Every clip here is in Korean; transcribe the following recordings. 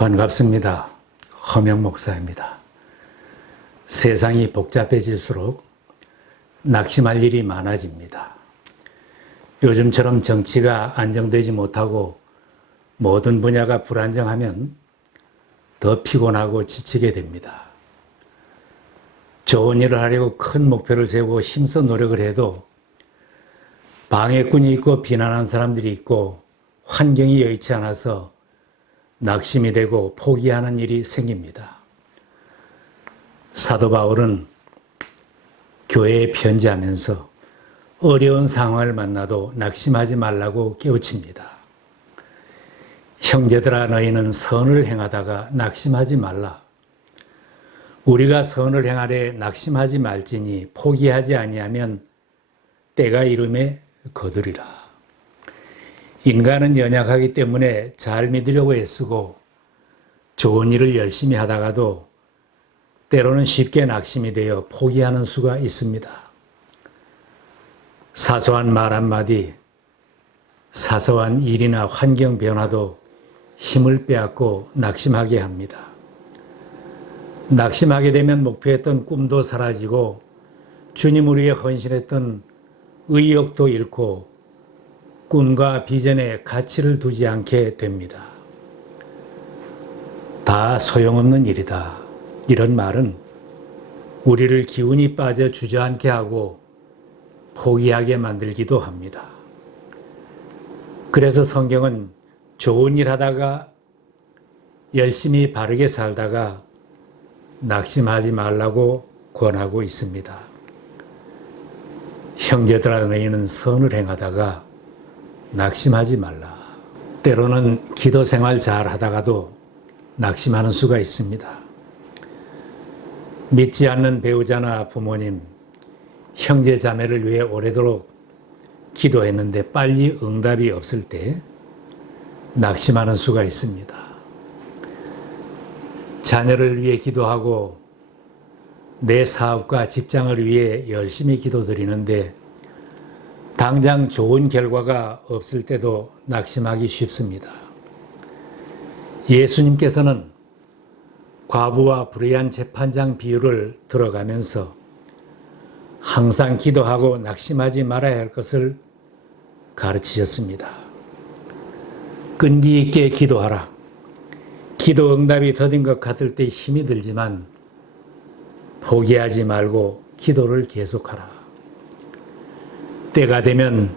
반갑습니다. 허명 목사입니다. 세상이 복잡해질수록 낙심할 일이 많아집니다. 요즘처럼 정치가 안정되지 못하고 모든 분야가 불안정하면 더 피곤하고 지치게 됩니다. 좋은 일을 하려고 큰 목표를 세우고 힘써 노력을 해도 방해꾼이 있고 비난하는 사람들이 있고 환경이 여의치 않아서 낙심이 되고 포기하는 일이 생깁니다. 사도 바울은 교회에 편지하면서 어려운 상황을 만나도 낙심하지 말라고 깨우칩니다. 형제들아 너희는 선을 행하다가 낙심하지 말라. 우리가 선을 행하되 낙심하지 말지니 포기하지 아니하면 때가 이름에 거두리라. 인간은 연약하기 때문에 잘 믿으려고 애쓰고 좋은 일을 열심히 하다가도 때로는 쉽게 낙심이 되어 포기하는 수가 있습니다. 사소한 말 한마디, 사소한 일이나 환경 변화도 힘을 빼앗고 낙심하게 합니다. 낙심하게 되면 목표했던 꿈도 사라지고 주님을 위해 헌신했던 의욕도 잃고 꿈과 비전에 가치를 두지 않게 됩니다. 다 소용없는 일이다. 이런 말은 우리를 기운이 빠져 주저앉게 하고 포기하게 만들기도 합니다. 그래서 성경은 좋은 일 하다가 열심히 바르게 살다가 낙심하지 말라고 권하고 있습니다. 형제들아 너희는 선을 행하다가 낙심하지 말라. 때로는 기도 생활 잘 하다가도 낙심하는 수가 있습니다. 믿지 않는 배우자나 부모님, 형제 자매를 위해 오래도록 기도했는데 빨리 응답이 없을 때 낙심하는 수가 있습니다. 자녀를 위해 기도하고 내 사업과 직장을 위해 열심히 기도드리는데 당장 좋은 결과가 없을 때도 낙심하기 쉽습니다. 예수님께서는 과부와 불의한 재판장 비유를 들어가면서 항상 기도하고 낙심하지 말아야 할 것을 가르치셨습니다. 끈기 있게 기도하라. 기도 응답이 더딘 것 같을 때 힘이 들지만 포기하지 말고 기도를 계속하라. 때가 되면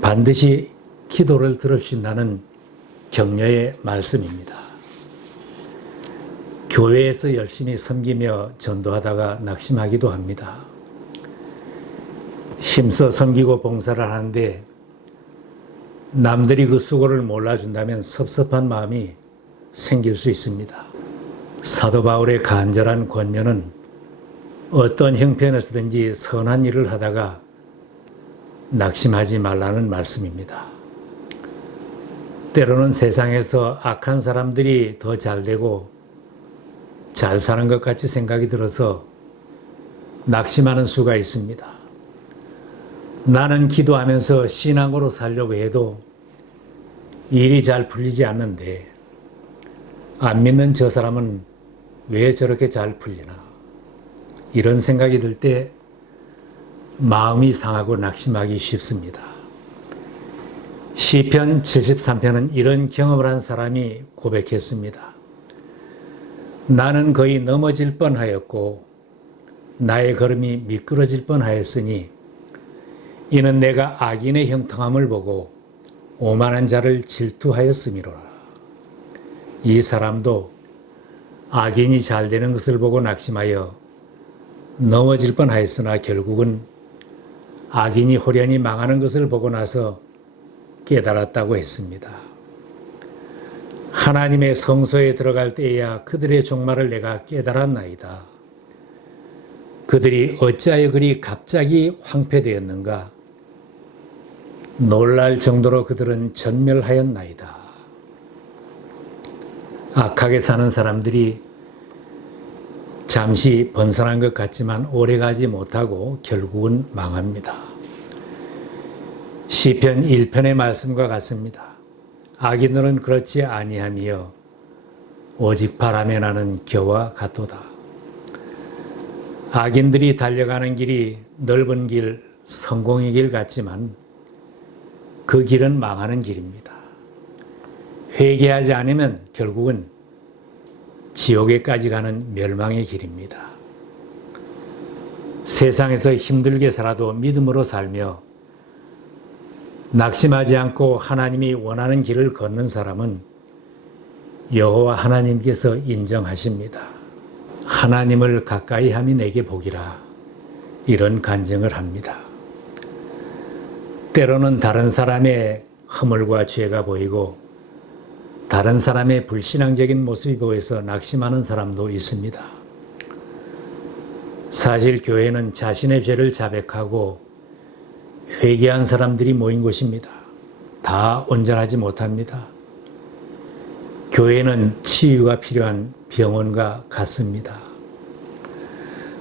반드시 기도를 들어주신다는 격려의 말씀입니다. 교회에서 열심히 섬기며 전도하다가 낙심하기도 합니다. 힘써 섬기고 봉사를 하는데 남들이 그 수고를 몰라준다면 섭섭한 마음이 생길 수 있습니다. 사도 바울의 간절한 권면은 어떤 형편에서든지 선한 일을 하다가 낙심하지 말라는 말씀입니다. 때로는 세상에서 악한 사람들이 더 잘되고 잘 사는 것 같이 생각이 들어서 낙심하는 수가 있습니다. 나는 기도하면서 신앙으로 살려고 해도 일이 잘 풀리지 않는데 안 믿는 저 사람은 왜 저렇게 잘 풀리나? 이런 생각이 들 때 마음이 상하고 낙심하기 쉽습니다. 시편 73편은 이런 경험을 한 사람이 고백했습니다. 나는 거의 넘어질 뻔하였고 나의 걸음이 미끄러질 뻔하였으니 이는 내가 악인의 형통함을 보고 오만한 자를 질투하였음이로라. 이 사람도 악인이 잘 되는 것을 보고 낙심하여 넘어질 뻔하였으나 결국은 악인이 호련히 망하는 것을 보고 나서 깨달았다고 했습니다. 하나님의 성소에 들어갈 때에야 그들의 종말을 내가 깨달았나이다. 그들이 어찌하여 그리 갑자기 황폐되었는가? 놀랄 정도로 그들은 전멸하였나이다. 악하게 사는 사람들이 잠시 번성한 것 같지만 오래가지 못하고 결국은 망합니다. 시편 1편의 말씀과 같습니다. 악인들은 그렇지 아니하며 오직 바람에 나는 겨와 같도다. 악인들이 달려가는 길이 넓은 길, 성공의 길 같지만 그 길은 망하는 길입니다. 회개하지 않으면 결국은 지옥에까지 가는 멸망의 길입니다. 세상에서 힘들게 살아도 믿음으로 살며 낙심하지 않고 하나님이 원하는 길을 걷는 사람은 여호와 하나님께서 인정하십니다. 하나님을 가까이 함이 내게 복이라, 이런 간증을 합니다. 때로는 다른 사람의 허물과 죄가 보이고 다른 사람의 불신앙적인 모습이 보여서 낙심하는 사람도 있습니다. 사실 교회는 자신의 죄를 자백하고 회개한 사람들이 모인 곳입니다. 다 온전하지 못합니다. 교회는 치유가 필요한 병원과 같습니다.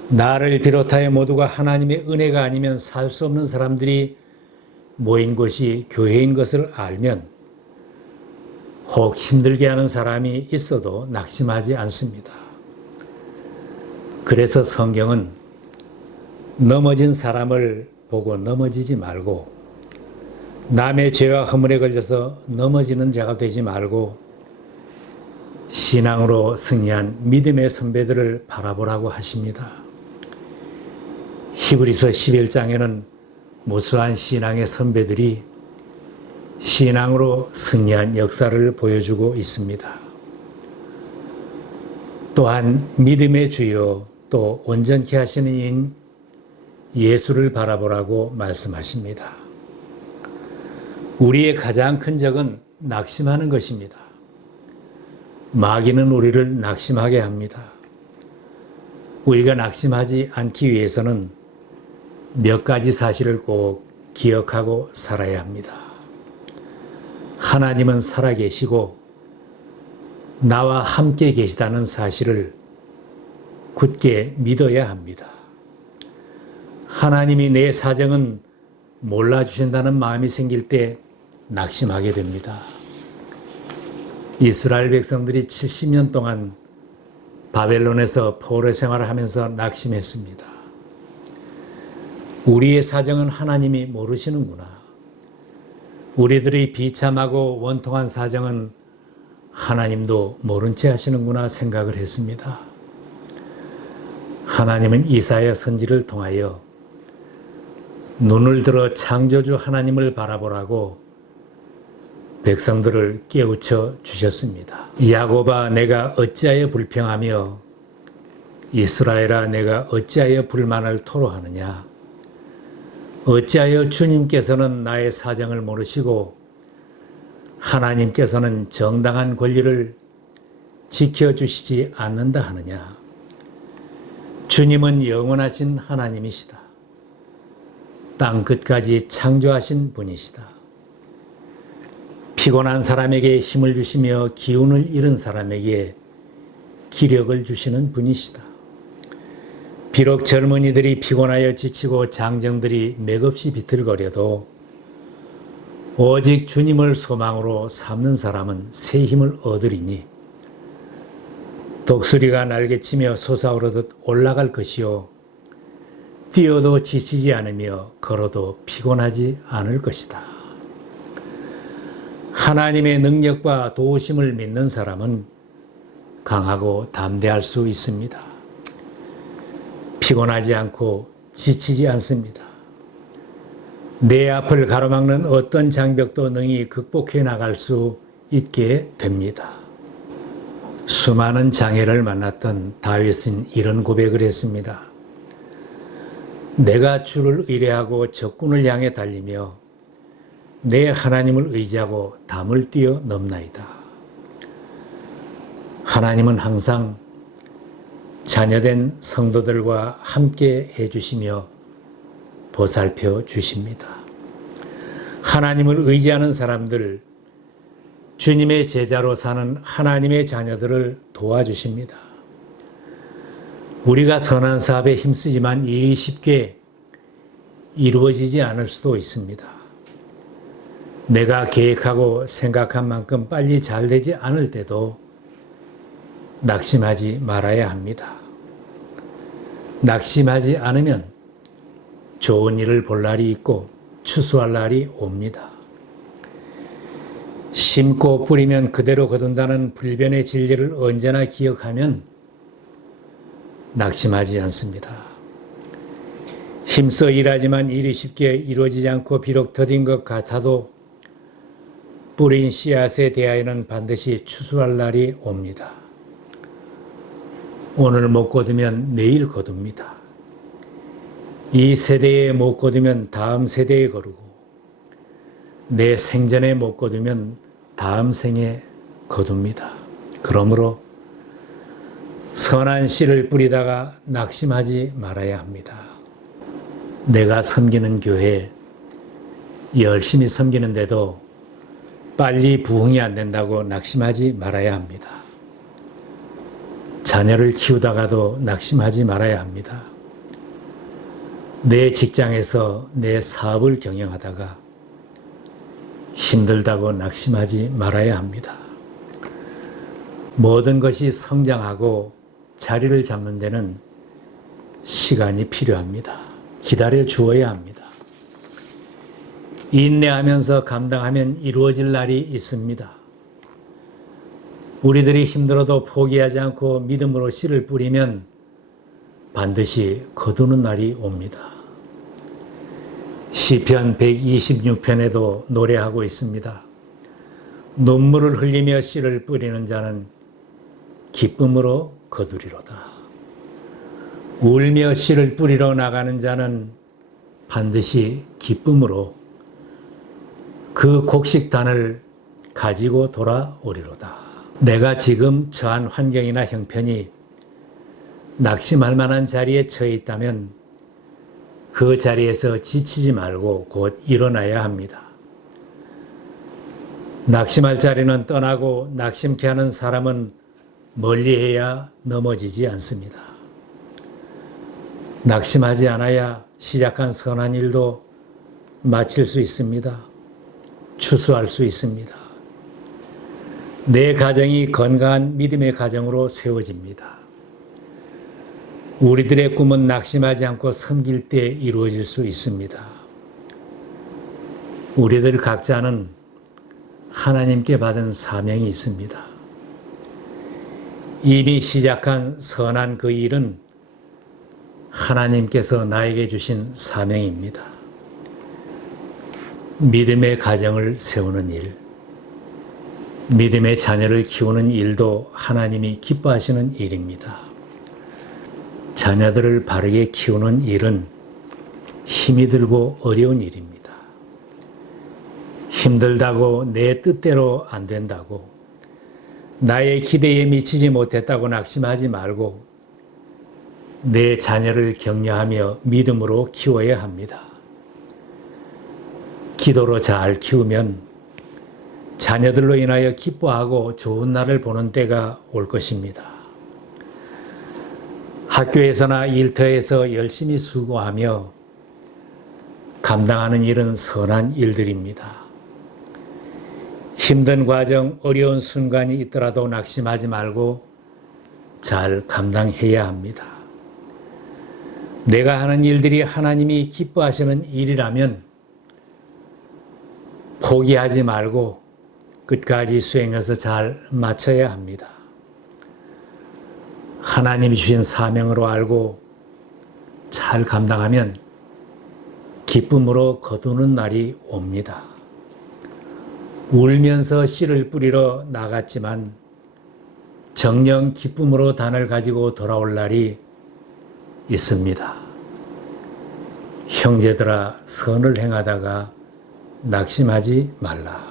나를 비롯하여 모두가 하나님의 은혜가 아니면 살 수 없는 사람들이 모인 곳이 교회인 것을 알면 혹 힘들게 하는 사람이 있어도 낙심하지 않습니다. 그래서 성경은 넘어진 사람을 보고 넘어지지 말고 남의 죄와 허물에 걸려서 넘어지는 자가 되지 말고 신앙으로 승리한 믿음의 선배들을 바라보라고 하십니다. 히브리서 11장에는 무수한 신앙의 선배들이 신앙으로 승리한 역사를 보여주고 있습니다. 또한 믿음의 주요 또 온전케 하시는 이인 예수를 바라보라고 말씀하십니다. 우리의 가장 큰 적은 낙심하는 것입니다. 마귀는 우리를 낙심하게 합니다. 우리가 낙심하지 않기 위해서는 몇 가지 사실을 꼭 기억하고 살아야 합니다. 하나님은 살아계시고 나와 함께 계시다는 사실을 굳게 믿어야 합니다. 하나님이 내 사정은 몰라주신다는 마음이 생길 때 낙심하게 됩니다. 이스라엘 백성들이 70년 동안 바벨론에서 포로 생활을 하면서 낙심했습니다. 우리의 사정은 하나님이 모르시는구나. 우리들의 비참하고 원통한 사정은 하나님도 모른 채 하시는구나 생각을 했습니다. 하나님은 이사야 선지를 통하여 눈을 들어 창조주 하나님을 바라보라고 백성들을 깨우쳐 주셨습니다. 야곱아 내가 어찌하여 불평하며 이스라엘아 내가 어찌하여 불만을 토로하느냐. 어찌하여 주님께서는 나의 사정을 모르시고 하나님께서는 정당한 권리를 지켜주시지 않는다 하느냐. 주님은 영원하신 하나님이시다. 땅 끝까지 창조하신 분이시다. 피곤한 사람에게 힘을 주시며 기운을 잃은 사람에게 기력을 주시는 분이시다. 비록 젊은이들이 피곤하여 지치고 장정들이 맥없이 비틀거려도 오직 주님을 소망으로 삼는 사람은 새 힘을 얻으리니 독수리가 날개치며 솟아오르듯 올라갈 것이요 뛰어도 지치지 않으며 걸어도 피곤하지 않을 것이다. 하나님의 능력과 도우심을 믿는 사람은 강하고 담대할 수 있습니다. 피곤하지 않고 지치지 않습니다. 내 앞을 가로막는 어떤 장벽도 능히 극복해 나갈 수 있게 됩니다. 수많은 장애를 만났던 다윗은 이런 고백을 했습니다. 내가 주를 의뢰하고 적군을 향해 달리며 내 하나님을 의지하고 담을 뛰어 넘나이다. 하나님은 항상 자녀된 성도들과 함께 해주시며 보살펴 주십니다. 하나님을 의지하는 사람들, 주님의 제자로 사는 하나님의 자녀들을 도와주십니다. 우리가 선한 사업에 힘쓰지만 일이 쉽게 이루어지지 않을 수도 있습니다. 내가 계획하고 생각한 만큼 빨리 잘 되지 않을 때도 낙심하지 말아야 합니다. 낙심하지 않으면 좋은 일을 볼 날이 있고 추수할 날이 옵니다. 심고 뿌리면 그대로 거둔다는 불변의 진리를 언제나 기억하면 낙심하지 않습니다. 힘써 일하지만 일이 쉽게 이루어지지 않고 비록 더딘 것 같아도 뿌린 씨앗에 대하여는 반드시 추수할 날이 옵니다. 오늘 못 거두면 내일 거둡니다. 이 세대에 못 거두면 다음 세대에 거두고 내 생전에 못 거두면 다음 생에 거둡니다. 그러므로 선한 씨를 뿌리다가 낙심하지 말아야 합니다. 내가 섬기는 교회 열심히 섬기는데도 빨리 부흥이 안 된다고 낙심하지 말아야 합니다. 자녀를 키우다가도 낙심하지 말아야 합니다. 내 직장에서 내 사업을 경영하다가 힘들다고 낙심하지 말아야 합니다. 모든 것이 성장하고 자리를 잡는 데는 시간이 필요합니다. 기다려 주어야 합니다. 인내하면서 감당하면 이루어질 날이 있습니다. 우리들이 힘들어도 포기하지 않고 믿음으로 씨를 뿌리면 반드시 거두는 날이 옵니다. 시편 126편에도 노래하고 있습니다. 눈물을 흘리며 씨를 뿌리는 자는 기쁨으로 거두리로다. 울며 씨를 뿌리러 나가는 자는 반드시 기쁨으로 그 곡식단을 가지고 돌아오리로다. 내가 지금 처한 환경이나 형편이 낙심할 만한 자리에 처해 있다면 그 자리에서 지치지 말고 곧 일어나야 합니다. 낙심할 자리는 떠나고 낙심케 하는 사람은 멀리해야 넘어지지 않습니다. 낙심하지 않아야 시작한 선한 일도 마칠 수 있습니다. 추수할 수 있습니다. 내 가정이 건강한 믿음의 가정으로 세워집니다. 우리들의 꿈은 낙심하지 않고 섬길 때 이루어질 수 있습니다. 우리들 각자는 하나님께 받은 사명이 있습니다. 이미 시작한 선한 그 일은 하나님께서 나에게 주신 사명입니다. 믿음의 가정을 세우는 일, 믿음의 자녀를 키우는 일도 하나님이 기뻐하시는 일입니다. 자녀들을 바르게 키우는 일은 힘이 들고 어려운 일입니다. 힘들다고 내 뜻대로 안 된다고 나의 기대에 미치지 못했다고 낙심하지 말고 내 자녀를 격려하며 믿음으로 키워야 합니다. 기도로 잘 키우면 자녀들로 인하여 기뻐하고 좋은 날을 보는 때가 올 것입니다. 학교에서나 일터에서 열심히 수고하며 감당하는 일은 선한 일들입니다. 힘든 과정, 어려운 순간이 있더라도 낙심하지 말고 잘 감당해야 합니다. 내가 하는 일들이 하나님이 기뻐하시는 일이라면 포기하지 말고 끝까지 수행해서 잘 마쳐야 합니다. 하나님이 주신 사명으로 알고 잘 감당하면 기쁨으로 거두는 날이 옵니다. 울면서 씨를 뿌리러 나갔지만 정녕 기쁨으로 단을 가지고 돌아올 날이 있습니다. 형제들아, 선을 행하다가 낙심하지 말라.